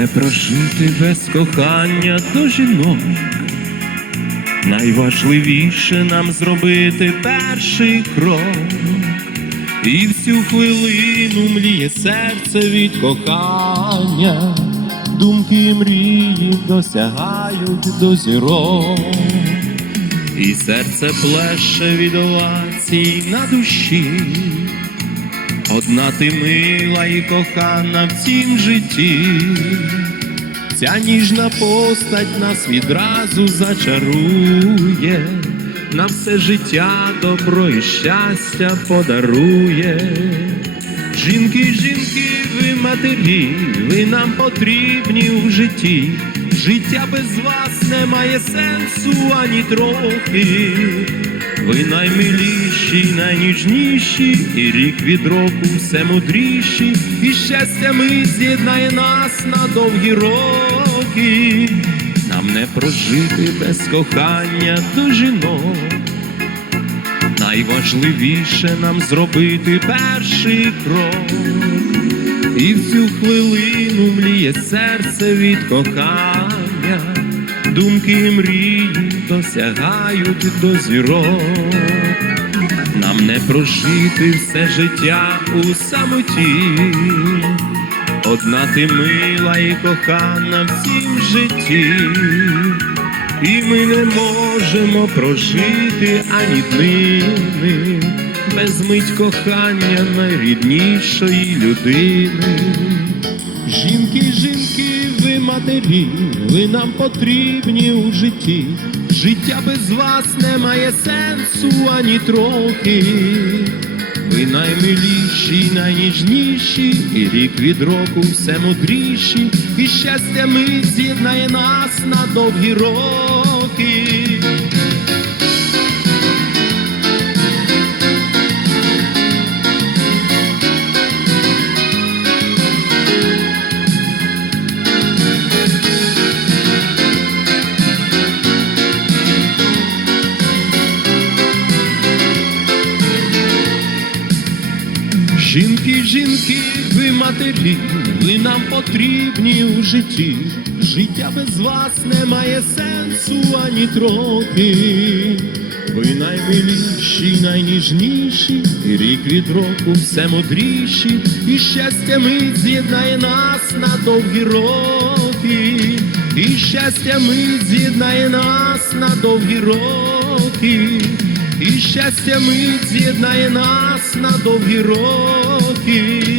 Не прожити без кохання до жінок, найважливіше нам зробити перший крок, і всю хвилину мліє серце від кохання, думки і мрії досягають до зірок, і серце плеше від овацій на душі. Одна ти мила і кохана в цім житті, ця ніжна постать нас відразу зачарує, на все життя добро і щастя подарує. Жінки, жінки, ви матері, ви нам потрібні у житті. Життя без вас не має сенсу ані трохи. Ви наймиліші, найніжніші, і рік від року все мудріші, і щастя ми з'єднає нас на довгі роки, нам не прожити без кохання до жінок. Найважливіше нам зробити перший крок, і в цю хвилину мліє серце від кохання, думки і мрії досягають до зірок, нам не прожити все життя у самоті, одна ти мила і кохана всім житті, і ми не можемо прожити ані днини, без мить кохання найріднішої людини. Жінки жінки вчителі, ви нам потрібні у житті. Життя без вас не має сенсу ані трохи. Ви наймиліші, найніжніші, і рік від року все мудріші, і щастя ми з'єднає нас на довгі роки. Жінки, жінки, ви матері, ви нам потрібні у житті. Життя без вас не має сенсу ані трохи. Ви наймиліші, найніжніші, і рік від року все мудріші, і щастя мить з'єднає нас на довгі роки, і щастя мить з'єднає нас на довгі роки, і щастя мить з'єднає нас на довгі роки.